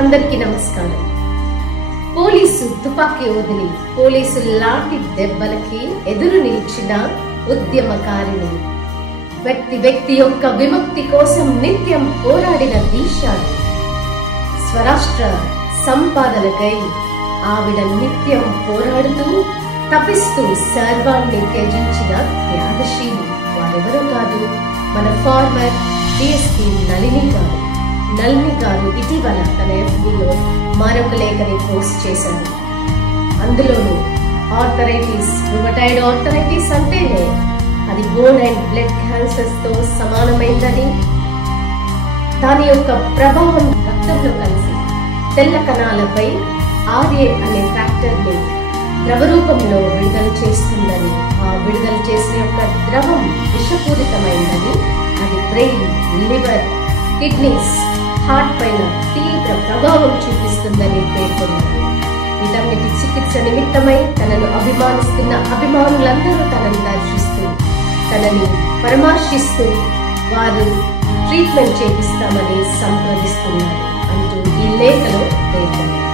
అందరికీ నమస్కారం. పోలీసు తుపాకీ వదిలి పోలీసు లాంటి దెబ్బలకి ఎదురు నిలిచిన ఉద్యమకారిణి, వ్యక్తి యొక్క విముక్తి కోసం నిత్యం పోరాడిన దీశాలు, స్వరాష్ట్ర సంపాదనకై ఆవిడ నిత్యం పోరాడుతూ తపిస్తూ సర్వాన్ని త్యజించిన త్యాగశీలి వారెవరూ కాదు, మన ఫార్మర్ డిఎస్పీ నళిని గారు ఇటీవల తన FBలో మరొక లేఖని పోస్ట్ చేశారు. అందులోనూ రుమటాయిడ్ ఆర్థరైటిస్ అంటేనే అది బోన్ అండ్ బ్లడ్ క్యాన్సర్స్ తో సమానమైందని, దాని యొక్క ప్రభావం రక్తంలో కలిసి తెల్ల కణాలపై RA అనే ఫ్యాక్టర్ ని ద్రవ రూపంలో విడుదల చేస్తుందని, ఆ విడుదల చేసే యొక్క ద్రవం విషపూరితమైందని, అది బ్రెయిన్, లివర్, కిడ్నీస్, హార్ట్ పైన తీవ్ర ప్రభావం చూపిస్తుందని పేర్కొన్నారు. వీటన్నిటి చికిత్స నిమిత్తమై తనను అభిమానిస్తున్న అభిమానులందరూ తనను దర్శిస్తూ తనని పరామర్శిస్తూ వారు ట్రీట్మెంట్ చేపిస్తామని సంప్రదిస్తున్నారు అంటూ ఈ లేఖలో పేర్కొన్నారు.